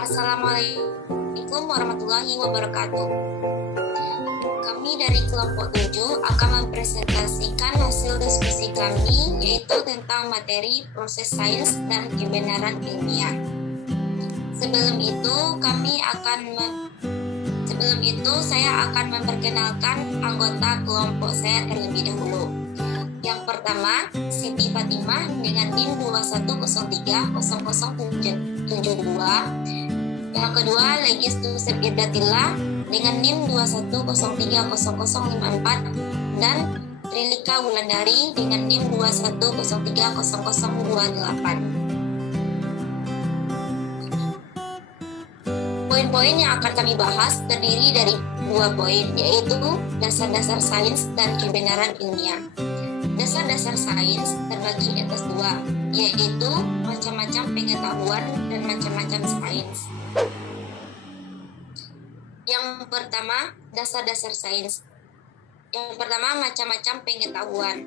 Assalamualaikum warahmatullahi wabarakatuh. Kami dari kelompok 7 akan mempresentasikan hasil diskusi kami, yaitu tentang materi proses sains dan kebenaran ilmiah. Sebelum itu saya akan memperkenalkan anggota kelompok saya terlebih dahulu. Yang pertama, Siti Fatimah dengan NIM 21030072. Yang kedua, Legis Tusep Irdatilla dengan NIM 21030054 dan Trilika Wulandari dengan NIM 21030028. Poin-poin yang akan kami bahas terdiri dari 2 poin, yaitu dasar-dasar sains dan kebenaran ilmiah. Dasar-dasar sains terbagi atas 2, yaitu macam-macam pengetahuan dan macam-macam sains. Yang pertama, dasar-dasar sains. Yang pertama, macam-macam pengetahuan.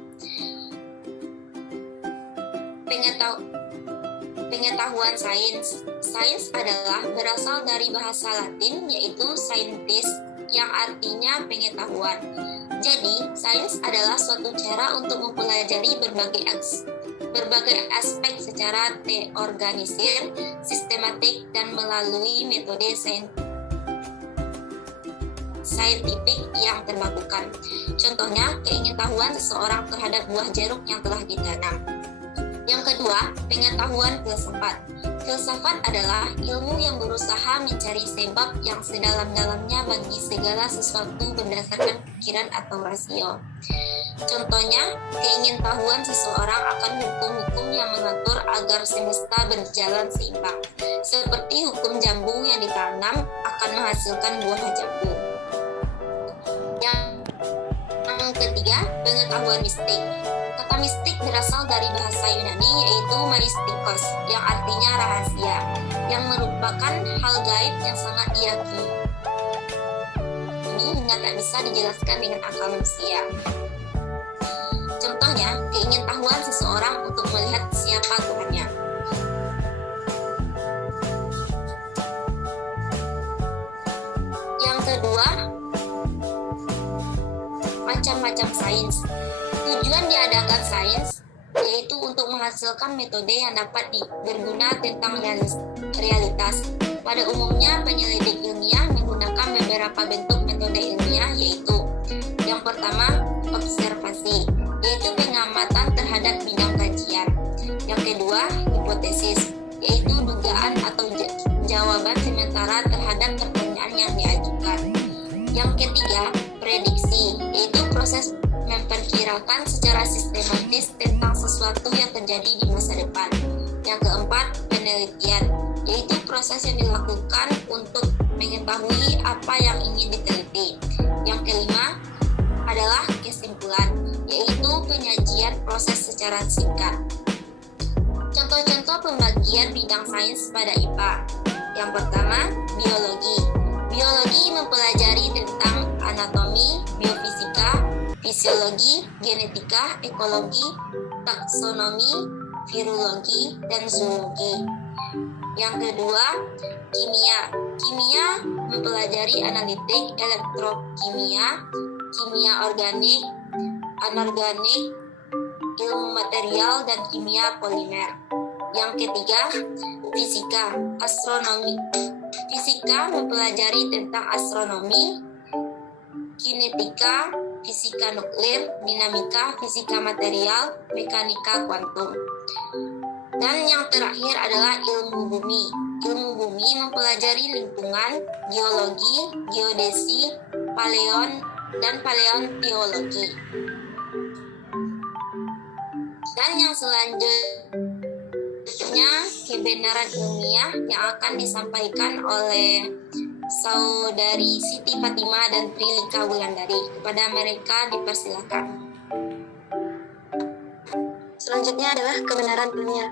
Pengetahuan sains. Sains adalah berasal dari bahasa Latin, yaitu scientis, yang artinya pengetahuan. Jadi, sains adalah suatu cara untuk mempelajari berbagai aspek secara terorganisir, sistematik, dan melalui metode saintifik yang terbakukan. Contohnya, keingetahuan seseorang terhadap buah jeruk yang telah ditanam. Yang kedua, pengetahuan filsafat. Filsafat adalah ilmu yang berusaha mencari sebab yang sedalam-dalamnya bagi segala sesuatu berdasarkan pikiran atau rasio. Contohnya, keingetahuan seseorang akan hukum-hukum yang mengatur agar semesta berjalan seimbang, seperti hukum jambu yang ditanam akan menghasilkan buah jambu. Yang ketiga, pengetahuan mistik. Kata mistik berasal dari bahasa Yunani, yaitu maistikos, yang artinya rahasia, yang merupakan hal gaib yang sangat diyakini hingga tak bisa dijelaskan dengan akal manusia. Contohnya, keingetahuan seseorang untuk melihat siapa Tuhannya. Yang kedua, macam-macam sains. Tujuan diadakan sains yaitu untuk menghasilkan metode yang dapat berguna tentang realitas. Pada umumnya, penyelidik ilmiah menggunakan beberapa bentuk metode ilmiah, yaitu yang pertama, observasi, yaitu pengamatan terhadap bidang kajian. Yang kedua, hipotesis, yaitu dugaan atau jawaban sementara terhadap pertanyaan yang diajukan. Yang ketiga, prediksi, yaitu proses memperkirakan secara sistematis tentang sesuatu yang terjadi di masa depan. Yang keempat, penelitian, yaitu proses yang dilakukan untuk mengetahui apa yang ingin diteliti. Yang kelima adalah kesimpulan, yaitu penyajian proses secara singkat. Contoh-contoh pembagian bidang sains pada IPA. Yang pertama, biologi. Biologi mempelajari tentang anatomi, biofisika, fisiologi, genetika, ekologi, taksonomi, virologi, dan zoologi. Yang kedua, kimia. Kimia mempelajari analitik, elektrokimia, kimia organik, anorganik, ilmu material, dan kimia polimer. Yang ketiga, fisika, astronomi. Fisika mempelajari tentang astronomi, kinetika, fisika nuklir, dinamika, fisika material, mekanika kuantum. Dan yang terakhir adalah ilmu bumi. Ilmu bumi mempelajari lingkungan, geologi, geodesi, dan paleontologi. Dan yang selanjutnya, kebenaran ilmiah yang akan disampaikan oleh Saudari Siti Fatimah dan Trilika Wulandari. Kepada mereka dipersilakan. Selanjutnya adalah kebenaran ilmiah.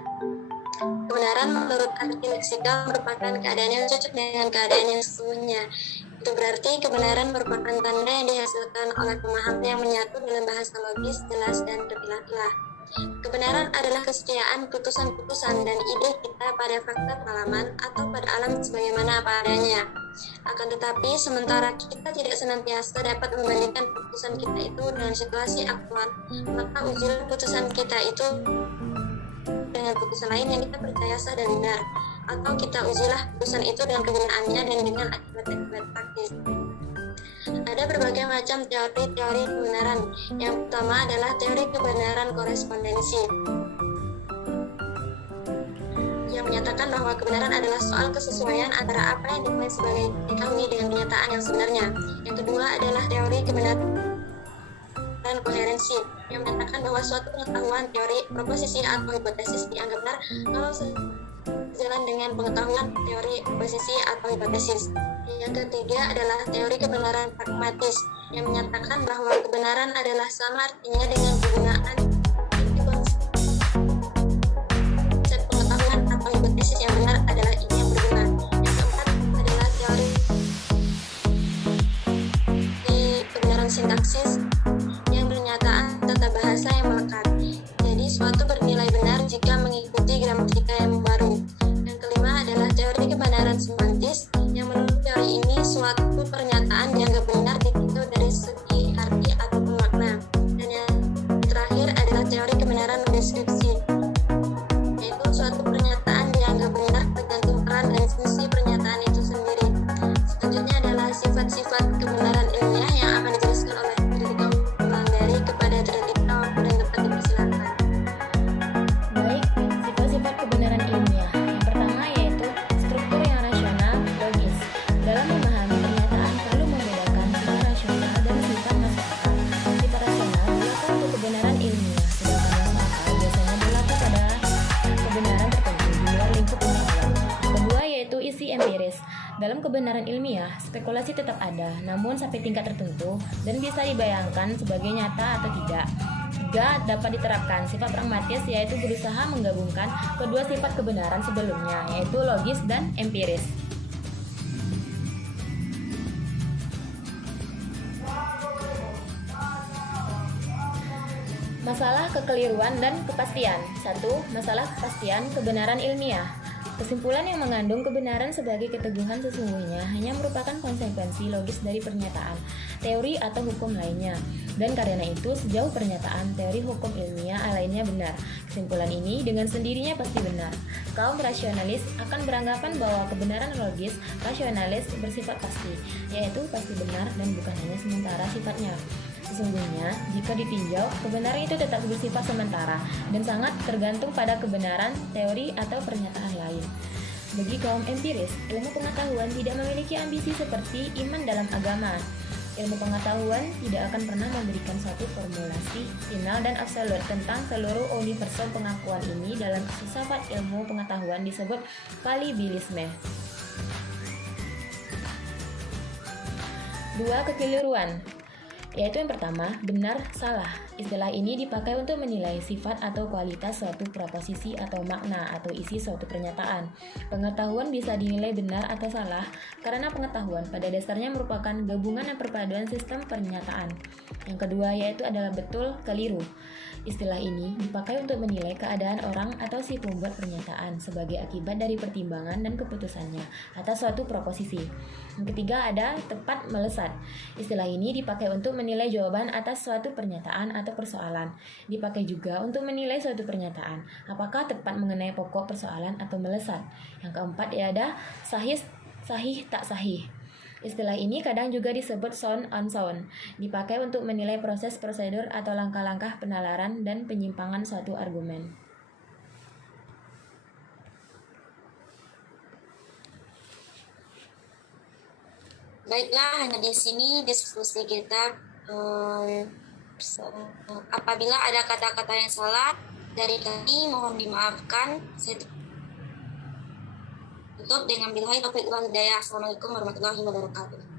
Kebenaran menurut arti leksikal merupakan keadaan yang cocok dengan keadaan yang sesungguhnya. Itu berarti kebenaran merupakan tanda yang dihasilkan oleh pemahaman yang menyatu dalam bahasa logis, jelas, dan terpilah-pilah. Kebenaran adalah kesetiaan putusan-putusan dan ide kita pada fakta pengalaman atau pada alam sebagaimana apa adanya. Akan tetapi, sementara kita tidak senantiasa dapat membandingkan putusan kita itu dengan situasi aktual, maka ujilah putusan kita itu dengan putusan lain yang kita percaya sah dan benar, atau kita ujilah putusan itu dengan kegunaannya dan dengan akibat-akibat praktis. Ada berbagai macam teori-teori kebenaran. Yang pertama adalah teori kebenaran korespondensi, yang menyatakan bahwa kebenaran adalah soal kesesuaian antara apa yang dinilai sebagai diketahui dengan kenyataan yang sebenarnya. Yang kedua adalah teori kebenaran koherensi, yang menyatakan bahwa suatu pengetahuan, teori, proposisi, atau hipotesis dianggap benar kalau sejalan dengan pengetahuan, teori, proposisi, atau hipotesis. Yang ketiga adalah teori kebenaran pragmatis, yang menyatakan bahwa kebenaran adalah sama artinya dengan penggunaan konsep pengetahuan atau hipotesis yang benar adalah ini yang berguna. Yang keempat adalah teori kebenaran sintaksis, yang bernyataan tata bahasa yang melekat. Jadi suatu bernilai benar jika mengikuti gramatika yang baru. Yang kelima adalah teori kebenaran semantis, yang menurut teori ini suatu pernyataan dianggap benar ditinjau dari segi arti ataupun makna. Dan yang terakhir adalah teori kebenaran deskripsi, yaitu suatu pernyataan dianggap benar tergantung peran dan fungsi pernyataan itu sendiri. Selanjutnya adalah sifat-sifat kebenaran ilmiah yang akan dijelaskan oleh Tridika Wulandari kepada Tridika waktu dan tempat dipersilakan. Baik, sifat-sifat kebenaran ilmiah. Yang pertama yaitu struktur yang rasional, logis. Dalam memahami pernyataan perlu membedakan sifat rasional dan sifat masuk akal. Sifat rasional berlaku untuk kebenaran ilmiah, sedangkan masuk akal biasanya berlaku pada kebenaran tertentu di luar lingkup pengetahuan. Kedua yaitu isi empiris. Dalam kebenaran ilmiah, spekulasi tetap ada, namun sampai tingkat tertentu dan bisa dibayangkan sebagai nyata atau tidak. Tiga, dapat diterapkan sifat pragmatis, yaitu berusaha menggabungkan kedua sifat kebenaran sebelumnya, yaitu logis dan empiris. Masalah kekeliruan dan kepastian. 1. Masalah kepastian kebenaran ilmiah. Kesimpulan yang mengandung kebenaran sebagai keteguhan sesungguhnya hanya merupakan konsekuensi logis dari pernyataan, teori atau hukum lainnya. Dan karena itu, sejauh pernyataan, teori hukum ilmiah lainnya benar, kesimpulan ini dengan sendirinya pasti benar. Kaum rasionalis akan beranggapan bahwa kebenaran logis, rasionalis bersifat pasti, yaitu pasti benar dan bukan hanya sementara sifatnya. Sesungguhnya, jika ditinjau, kebenaran itu tetap bersifat sementara dan sangat tergantung pada kebenaran, teori, atau pernyataan lain. Bagi kaum empiris, ilmu pengetahuan tidak memiliki ambisi seperti iman dalam agama. Ilmu pengetahuan tidak akan pernah memberikan suatu formulasi final dan absolut tentang seluruh universum. Pengakuan ini dalam filsafat ilmu pengetahuan disebut palibilisme. 2. Kekeliruan, yaitu yang pertama, benar, salah. Istilah ini dipakai untuk menilai sifat atau kualitas suatu proposisi atau makna atau isi suatu pernyataan. Pengetahuan bisa dinilai benar atau salah karena pengetahuan pada dasarnya merupakan gabungan dan perpaduan sistem pernyataan. Yang kedua yaitu adalah betul, keliru. Istilah ini dipakai untuk menilai keadaan orang atau si pembuat pernyataan sebagai akibat dari pertimbangan dan keputusannya atas suatu proposisi. Yang ketiga ada tepat, melesat. Istilah ini dipakai untuk menilai jawaban atas suatu pernyataan atau persoalan. Dipakai juga untuk menilai suatu pernyataan, apakah tepat mengenai pokok persoalan atau melesat. Yang keempat ada sahih, tak sahih. Istilah ini kadang juga disebut sound unsound, dipakai untuk menilai proses, prosedur, atau langkah-langkah penalaran dan penyimpangan suatu argumen. Baiklah, hanya di sini diskusi kita. Apabila ada kata-kata yang salah dari kami, mohon dimaafkan. Saya tutup dengan billahi taufiq wal hidayah. Assalamualaikum warahmatullahi wabarakatuh.